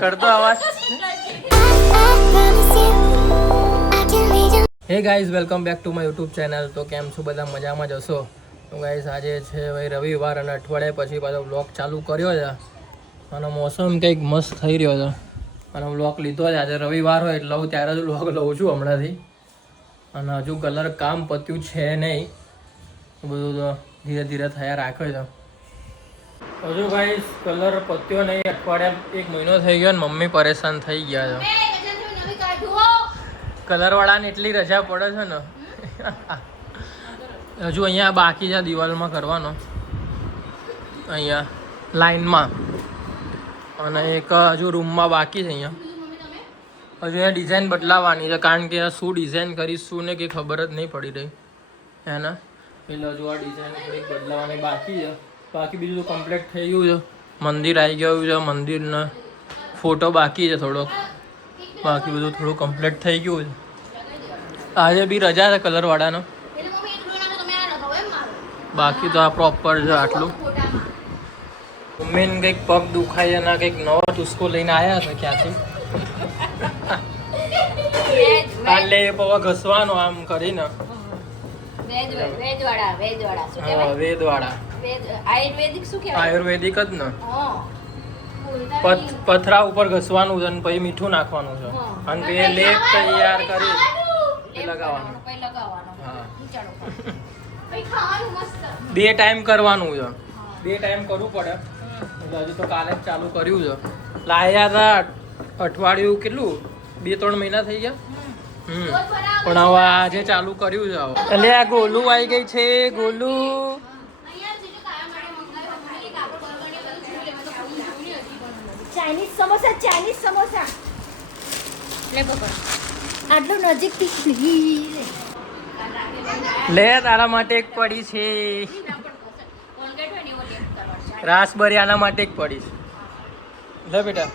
કરતો અવાજ. Hey guys, welcome back to my YouTube channel. તો કેમ છો બધા? મજામાં જ હશો. તો ગાઈઝ આજે છે ભાઈ રવિવાર અને અઠવાડિયા પછી પાછો બ્લોગ ચાલુ કર્યો છે અને મોસમ કંઈક મસ્ત થઈ રહ્યો છે અને બ્લોગ લીધો છે. આજે રવિવાર હોય એટલે હું ત્યારે જ બ્લોગ લઉં છું હમણાંથી. અને હજુ કલર કામ પત્યું છે નહીં, બધું તો ધીરે ધીરે થયા રાખે છે. હજુ ગાઈઝ કલર પત્યો નહીં, અઠવાડિયા 1 મહિનો થઈ ગયો ને મમ્મી પરેશાન થઈ ગયા છે. કલરવાળાને એટલી રજા પડે છે ને. હજુ અહીંયા બાકી છે દિવાલમાં કરવાનો, અહીંયા લાઈનમાં, અને એક હજુ રૂમમાં બાકી છે. અહીંયા હજુ અહીંયા ડિઝાઇન બદલાવાની છે, કારણ કે શું ડિઝાઇન કરીશું ને કંઈ ખબર જ નહીં પડી રહી એના. એટલે હજુ આ ડિઝાઇન થોડીક બદલાવાની બાકી છે. બાકી બીજું તો કમ્પ્લીટ થઈ ગયું છે. મંદિર આવી ગયું છે, મંદિરના ફોટો બાકી છે થોડોક, બાકી બધું થોડું કમ્પ્લીટ થઈ ગયું છે. આજે બી રજા છે કલરવાળાનો, બાકી તો આ પ્રોપર છે આટલું. મમ્મીને કંઈક પગ દુખાય અને કંઈક નવો ટુસ્કો લઈને આવ્યા છે ક્યાંથી. એટલે એ પવા ઘસવાનો આમ કરીને. આયુર્વેદિક જ ને. પથરા ઉપર ઘસવાનું છે અને પછી મીઠું નાખવાનું છે અને પછી લેપ તૈયાર કરી લગાવવાનું. હા, 2 ટાઈમ કરવાનું છે. 2 ટાઈમ કરવું પડે. એટલે હજુ તો કાલે જ ચાલુ કર્યું છે. લાયા હતા અઠવાડિયું, કેટલું 2-3 મહિના થઈ ગયા. પણ હવે આજે ચાલુ કર્યું છે. હવે એટલે આ ગોલું આવી ગઈ છે. ગોલું ચાઇનીઝ સમોસા લે બાબા, આટલું નજીકથી લે. તારા માટે એક પડી છે રાસબરી, આના માટે એક પડી છે. લે બેટા,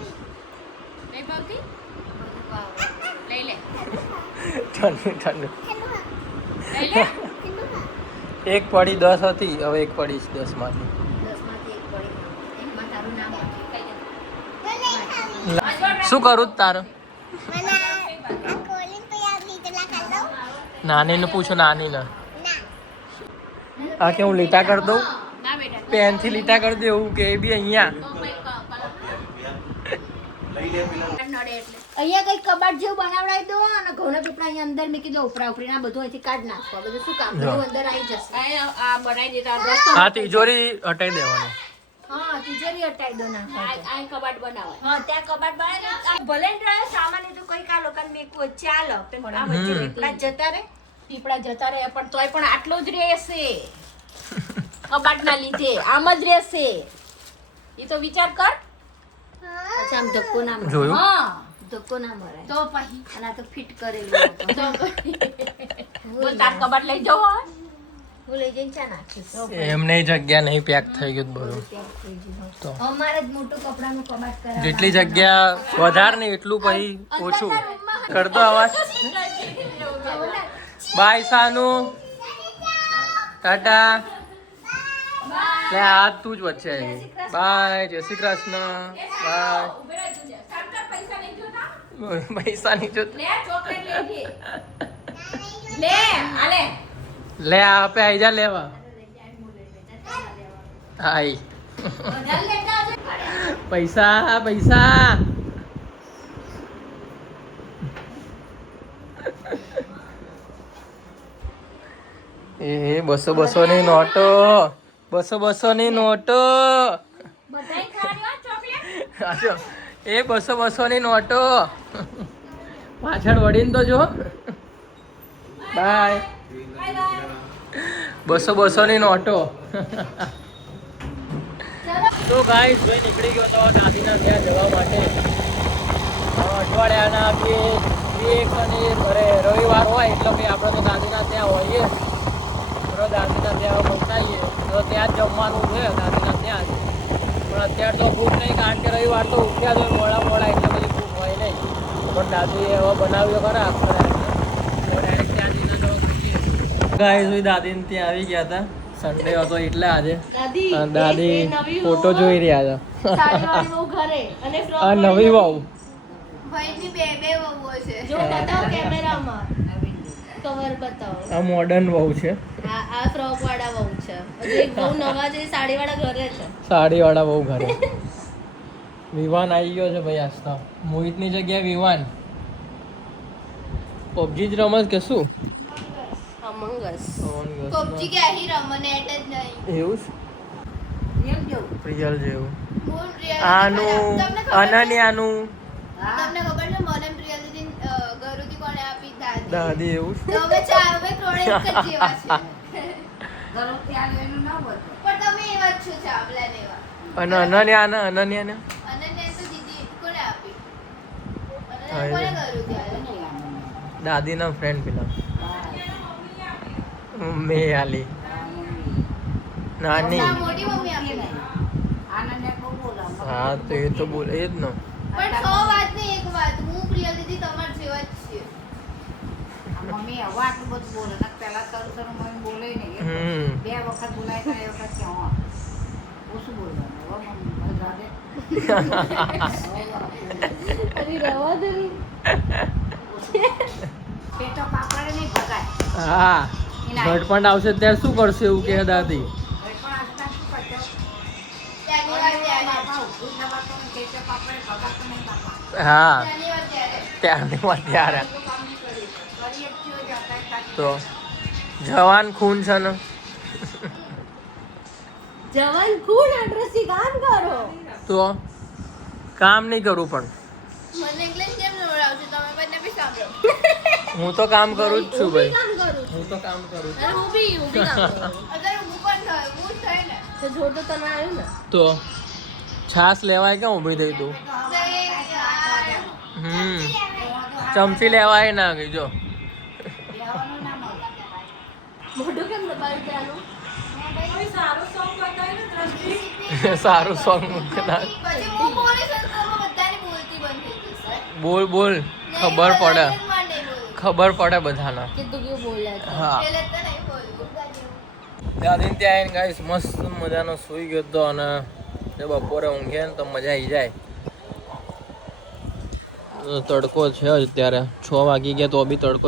ઠંડુ ઠંડુ. એક પડી 10 હતી, હવે એક પડી 10 માંથી. શું કરું તારે? નાની ને પૂછો, નાની ને. આ કે હું લીટા કરી દઉં, પેન થી લીટા કરી દઉં એવું કે બી અહીંયા કઈ કબાટ જેવું બનાવડાવી દો અને ઘઉંના ચોપડા અહીંયા અંદર મૂકી દો. ઉપરા ઉપરી ના બધું અહીંથી કાઢ નાખવા. બધું શું કામ, બધું અંદર આવી જશે. આ બનાવી દેતા. હા, તિજોરી હટાઈ દેવાની. હા, તિજોરી હટાઈ દો ના. આ કબાટ બનાવો. હા, ત્યાં કબાટ બનાવી. ભલે ને રહે સામાન્ય તો કઈ કા લોકોને મેકવું ચાલો. પણ આ વચ્ચે પીપળા જતા રહે, પણ તોય પણ આટલો જ રહેશે કબાટ ના લીધે. આમ જ રહેશે. એ તો વિચાર કર. અચ્છા, આમ ધક્કો ના મારે. જોયું? હા, ધક્કો ના મારે તો પછી. અને આ તો ફિટ કરેલું તો તાર કબાટ લઈ જાવ. હું લઈ જઈને ચા નાખીશ. એમને જગ્યા નહીં, પેક થઈ ગયું બધું. તો અમારે જ મોટું કપડાનું કબાટ કરાવવાનું. જેટલી જગ્યા વધારે નહીં એટલું પછી ઓછું કરતો અવાજ. બાય સાનુ, ટાટા. લે હાથ તું જ વચ્ચે આવી. બાય, જય શ્રી કૃષ્ણ. બાય. પૈસા નહીં જોતા. લે આપે આઈ જા લેવા. આઈ પૈસા પૈસા. એ 200 ની નોટો, 200 ની નોટો. એ 200 ની નોટો પાછળ વળીને તો જો. બાય. 200 ની નોટો. તો ગાઈસ ભાઈ નીકળી ગયો તો દાદીના ત્યાં જવા માટે. અઠવાડિયાના એક અને રવિવાર હોય એટલે કે આપણે તો દાદીના ત્યાં હોઈએ. દાદીના ત્યાં પહોંચાઈએ તો ત્યાં જ જમવાનું છે દાદીના ત્યાં જ. પણ અત્યારે તો ભૂખ નહીં, કારણ કે રવિવાર તો ઉઠ્યા તો મોડા એટલે બધી ભૂખ હોય નહીં. પણ દાદીએ હવે બનાવ્યો ખરા ડાયરેક્ટ ત્યાં જઈને તો ગાઈસ દાદીને ત્યાં આવી ગયા હતા. સન્ડે હતો એટલે આજે દાદી દાદી એ નવી ફોટો વહુ જોઈ રહ્યા સાડીવાળી વહુ ઘરે અને છે ફ્રોક આ નવી વહુ ભાઈની બે વહુઓ છે. જો બતાવો કેમેરામાં કવર બતાવો. આ મોડર્ન વહુ છે આ ફ્રોક વાળા વહુ છે. હજી એક બહુ નવા છે સાડીવાળા ઘરે છે. સાડીવાળા વહુ ઘરે વિવાન આવી ગયો છે ભાઈ આજ તો મોહિતની જગ્યાએ વિવાન પબજી જ રમત કે શું અમંગ અસ. પબજી કે અહીં રમો નેટ જ નહીં. એવું જ પ્રિયલ જેવું હું real આનું તમને ખબર છે? અનન્યાનું તમને ખબર છે મને પ્રિયલ દીદી ગરુદી કોણે આપી? દાદી. દાદી એવું તો હવે ચાર હવે ત્રણે એક જ જેવા છે. પણ તમે એવા જ છો ચાવલા ને એવા. અને અનન્યાને અનન્યા તો દીદી કોણે આપી? અનન્યા કોણે ગરુદી આપી? દાદીના ફ્રેન્ડ પેલા મમ્મી આલી નાની ના, મોટી મમ્મી આપી. હા તો એ તો બોલે એ જ ને પણ 100 વાત ને એક વાત, હું પ્રિયલ દીદી તમાર જેવા જ છીએ. મમ્મી હવે આટલું બધું બોલે ને પહેલા શરૂ મમ્મી બોલે નહીં હમ. 2 વખત બોલાય તો એ વખત કે હા ઓછું બોલવાનું હવે મમ્મી રાધે અરે રવા દે ને. પેટો પાપડે નહીં ભગાય હા ઘટપણ આવશે ત્યારે શું કરશે એવું કે દાદી પણ આજકાલ શું કરશો ત્યાંની વાત ત્યારે. બાપા ઊભું થવા તો પેટો પાપડે ભગાતો નહીં બાપા હા ત્યાંની વાત ત્યારે. ત્યારની વાત ત્યારે કામ નહીં કર્યું કરીએ જ છીએ જતા ખાલી તો જવાન ખૂન છે ને જવાન કુલ એડ્રેસથી કામ કરો. તો કામ નહીં કરું પણ મને ઇંગ્લિશ કેમ નવડાવશો? તમે બંને બી સાંભળો. હું તો કામ કરું જ છું હું બી ભાઈ કામ કરું છું. હું તો કામ કરું છું. અરે હું બી કામ કરું. અગર હું પણ થાય, હું જ થાય ને. તો જોર તો તને આવ્યું ને. તો છાસ લેવાય ક્યાં ઊભી થઈ તું તો એ યાર. હમ ચમચી લેવાય ના ગઈ જો બેહવાનું ના મળે મોઢું કેમ દબાવ્યું ત્યાંનું? સારું સોંગ મૂકતા પછી હું બોલીશ ને તો બધાની બોલતી બંધ થઈ જશે. બોલ બોલ ખબર નહીં પડે બોલાય તો મારે નહીં બોલવું. ખબર પડે બધાના કીધું કેવું બોલ્યા છે. હા પહેલે તો નહીં બોલવું. ત્યાંથી ત્યાં આવીને ગાઈસ મસ્ત મજાનો સૂઈ ગયો હતો અને જો બપોરે ઊંઘે ને તો મજા આવી જાય તો તડકો છે જ ત્યારે 6 વાગી ગયા તો બી તડકો